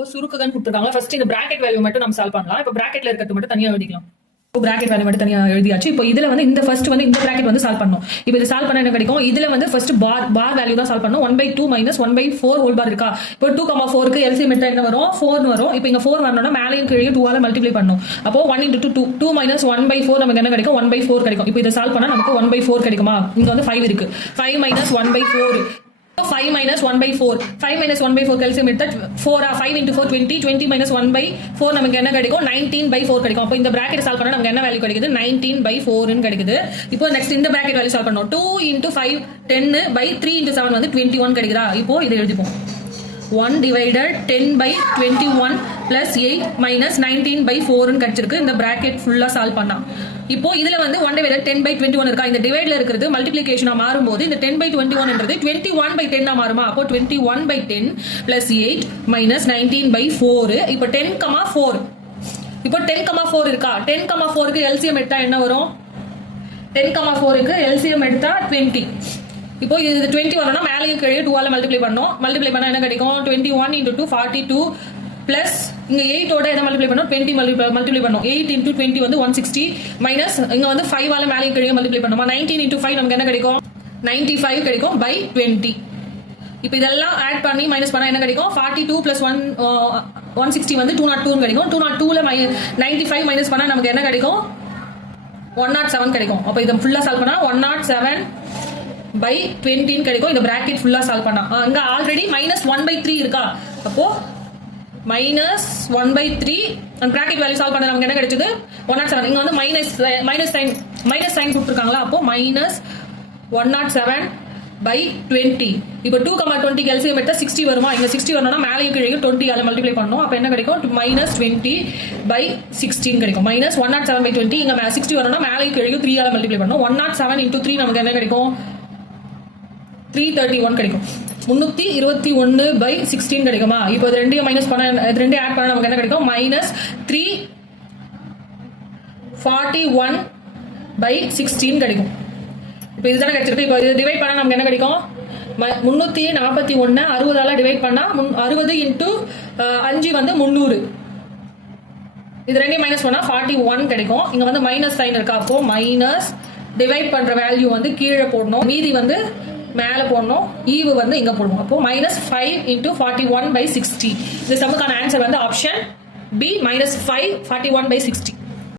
இப்போ சுருக்குகன்னு கொடுத்துருக்காங்க. ஃபர்ஸ்ட் இந்த பிராக்கெட் வேல்யூ மட்டும் நம்ம சால்வ் பண்ணலாம். இப்போ பிராக்கெட்ல இருக்கிறது மட்டும் தனியா எழுதிக்கலாம். இப்போ பிராக்கெட் வேல்யூ மட்டும் தனியா எழுதியாச்சு. இப்போ இதுல வந்து இந்த ஃபர்ஸ்ட் வந்து இந்த பிராக்கெட் வந்து சால்வ் பண்ணணும். இப்போ இது சால்வ் பண்ண என்ன கிடைக்கும்? இதுல வந்து ஃபர்ஸ்ட் பார் வேல்யூ தான் சால்வ் பண்ணணும். 1/2 - 1/4 ஹோல் பார் இருக்கா? இப்போ 2,4க்கு எல்சிஎம் எடுத்தா என்ன வரும்? 4 வரும். இப்போ இங்க 4 வரணும்னா மேலேயும் கீழே 2 ஆல மல்டிப்ளை பண்ணணும். அப்போ 1 × 2 2 - 1/4 நமக்கு என்ன கிடைக்கும்? 1/4 கிடைக்கும். இப்போ இதை சால்வ் பண்ணா நமக்கு 1/4 கிடைக்குமா? இங்க வந்து 5 இருக்கு. 5 - 1/4 5 - 1/4 5 - 1/4 LCM எடுத்தா 4 5 × 4 20 20 - 1/4 நமக்கு என்ன கிடைக்கும்? 19/4 கிடைக்கும். அப்போ இந்த பிராக்கெட் சால்வ் பண்ணா நமக்கு என்ன வேல்யூ கிடைக்குது? 19/4 ன்னு கிடைக்குது. இப்போ நெக்ஸ்ட் இந்த பிராக்கெட் வேல்யூ சால்வ் பண்ணனும். 2 × 5 10/3 × 7 வந்து 21 கிடைக்குதா? இப்போ இதை எழுதிப்போம். 1 divided 10/21 plus 8 minus 19/4 ன்னு கிடைச்சிருக்கு. இந்த பிராக்கெட் ஃபுல்லா சால்வ் பண்ணா இப்போ இதுல வந்து 1 divided 10/21 இருக்கா? இந்த டிவைட்ல இருக்கிறது மல்டிப்ளிகேஷனா மாறும்போது இந்த 10/21 ன்றது 21/10 ஆ மாறுமா? அப்போ 21/10 plus 8 minus 19/4. இப்போ 10,4 இப்போ 10,4 இருக்கா? 10,4க்கு LCM எடுத்தா என்ன வரும்? 10,4க்கு LCM எடுத்தா 20. இப்போ இது 20 வரணும்னா மேலேயும் கீழே 2 ஆல மல்டிப்ளை பண்ணோம். மல்டிப்ளை பண்ணா என்ன கிடைக்கும்? 21 × 2 42 பிளஸ் இங்க 8 ஓட எதை மல்டிப்ளை பண்ணோம்? 20 மல்டிப்ளை பண்ணோம். 8 × 20 வந்து 160 மைனஸ் இங்க வந்து 5 ஆல மேலேயும் கீழே மல்டிப்ளை பண்ணுமா? 19 × 5 நமக்கு என்ன கிடைக்கும்? 95 கிடைக்கும் by 20. இப்போ இதெல்லாம் ஆட் பண்ணி மைனஸ் பண்ணா என்ன கிடைக்கும்? 42 plus 160 வந்து 202 கிடைக்கும். 202ல 95 மைனஸ் பண்ணா நமக்கு என்ன கிடைக்கும்? 107 கிடைக்கும். அப்போ இதை ஃபுல்லா சால்வ் பண்ணா 107/20 கிடைக்கும். இந்த பிராக்கெட் ஃபுல்லா சால்வ் பண்ணா அங்க ஆல்ரெடி -1/3 இருக்கா? அப்போ -1/3 அந்த பிராக்கெட் வேல்யூ சால்வ் பண்ண நமக்கு என்ன கிடைச்சது? 107. இங்க வந்து மைனஸ் சைன் கொடுத்துருக்காங்களா? அப்போ -107/20. இப்போ 2, 20 LCM எடுத்தா 60 வருமா? இங்க 60 வரணும்னா மேலேயும் கீழே 20 ஆல மல்டிப்ளை பண்ணணும். அப்ப என்ன கிடைக்கும்? -20/16 கிடைக்கும். -107/20 இங்க 60 வரணும்னா மேலேயும் கீழே 3 ஆல மல்டிப்ளை பண்ணணும். 107 × 3 நமக்கு என்ன கிடைக்கும்? 331 கிடைக்கும். 321/16 கிடைக்குமா? இப்போ இது ரெண்டையும் மைனஸ் பண்ண இது ரெண்டையும் ஆட் பண்ண நமக்கு என்ன கிடைக்கும்? -341/16 கிடைக்கும். இப்போ இதுதானே கிடைச்சிருக்கு. இப்போ இது டிவைட் பண்ணா நமக்கு என்ன கிடைக்கும்? 341 60ஆல டிவைட் பண்ணா 60 × 5 வந்து 300. இது ரெண்டையும் மைனஸ் பண்ணா 41 கிடைக்கும். இங்க வந்து மைனஸ் சைன் இருக்கா? அப்போ மைனஸ் டிவைட் பண்ற வேல்யூ வந்து கீழே போடணும், மீதி வந்து மேல போடணும், ஈவு வந்து இங்க போடணும். அப்போ -5 × 41/60. இந்த சம்முக்கான ஆன்சர் வந்து ஆப்ஷன் பி -5 41/60.